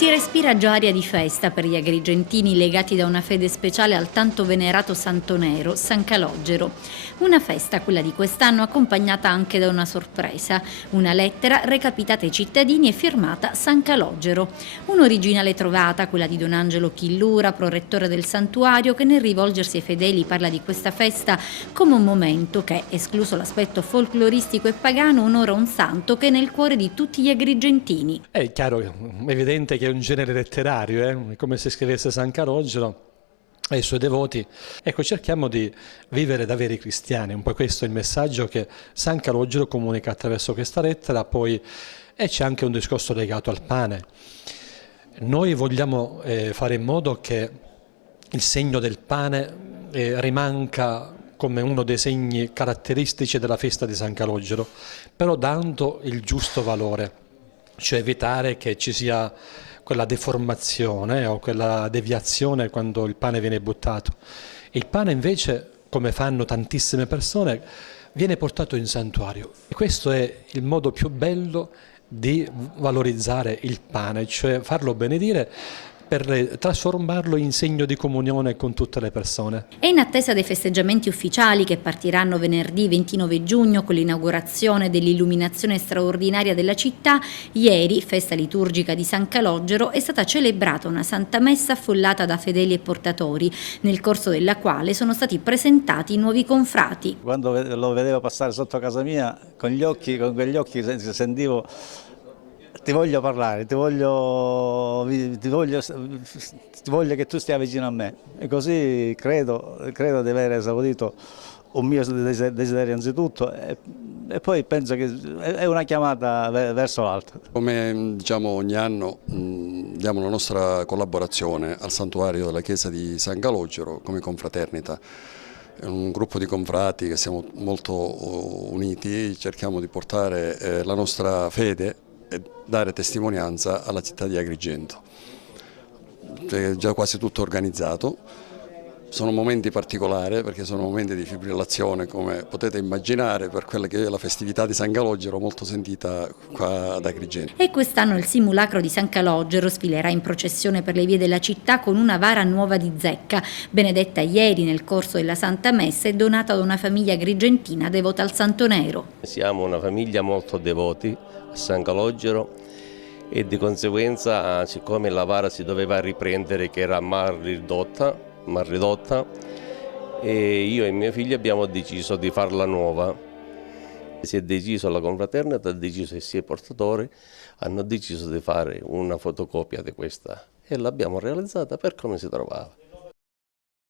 Si respira già aria di festa per gli agrigentini legati da una fede speciale al tanto venerato Santo Nero, San Calogero. Una festa, quella di quest'anno, accompagnata anche da una sorpresa, una lettera recapitata ai cittadini e firmata San Calogero. Un'originale trovata, quella di Don Angelo Chillura, prorettore del santuario, che nel rivolgersi ai fedeli parla di questa festa come un momento che, escluso l'aspetto folcloristico e pagano, onora un santo che è nel cuore di tutti gli agrigentini. È chiaro, è evidente che è un genere letterario, è come se scrivesse San Calogero e i suoi devoti. Ecco, cerchiamo di vivere da veri cristiani, un po' questo è il messaggio che San Calogero comunica attraverso questa lettera, poi e c'è anche un discorso legato al pane. Noi vogliamo fare in modo che il segno del pane rimanga come uno dei segni caratteristici della festa di San Calogero, però dando il giusto valore, cioè evitare che ci sia quella deformazione o quella deviazione quando il pane viene buttato. Il pane invece, come fanno tantissime persone, viene portato in santuario e questo è il modo più bello di valorizzare il pane, cioè farlo benedire per trasformarlo in segno di comunione con tutte le persone. È in attesa dei festeggiamenti ufficiali che partiranno venerdì 29 giugno con l'inaugurazione dell'illuminazione straordinaria della città. Ieri, festa liturgica di San Calogero, è stata celebrata una Santa Messa affollata da fedeli e portatori, nel corso della quale sono stati presentati nuovi confrati. Quando lo vedevo passare sotto casa mia, con quegli occhi sentivo: ti voglio parlare, ti voglio che tu stia vicino a me. E così credo di aver esaudito un mio desiderio anzitutto e poi penso che è una chiamata verso l'alto. Come diciamo ogni anno diamo la nostra collaborazione al santuario della chiesa di San Calogero come confraternita. È un gruppo di confrati che siamo molto uniti, cerchiamo di portare la nostra fede e dare testimonianza alla città di Agrigento. È già quasi tutto organizzato, sono momenti particolari perché sono momenti di fibrillazione, come potete immaginare, per quella che è la festività di San Calogero, molto sentita qua ad Agrigento. E quest'anno il simulacro di San Calogero sfilerà in processione per le vie della città con una vara nuova di zecca, benedetta ieri nel corso della Santa Messa e donata da una famiglia agrigentina devota al Santo Nero. Siamo una famiglia molto devoti a San Calogero e di conseguenza, siccome la vara si doveva riprendere che era mal ridotta, e io e mio figlio abbiamo deciso di farla nuova. Si è deciso, la confraternita ha deciso, e sia i portatori hanno deciso di fare una fotocopia di questa e l'abbiamo realizzata per come si trovava.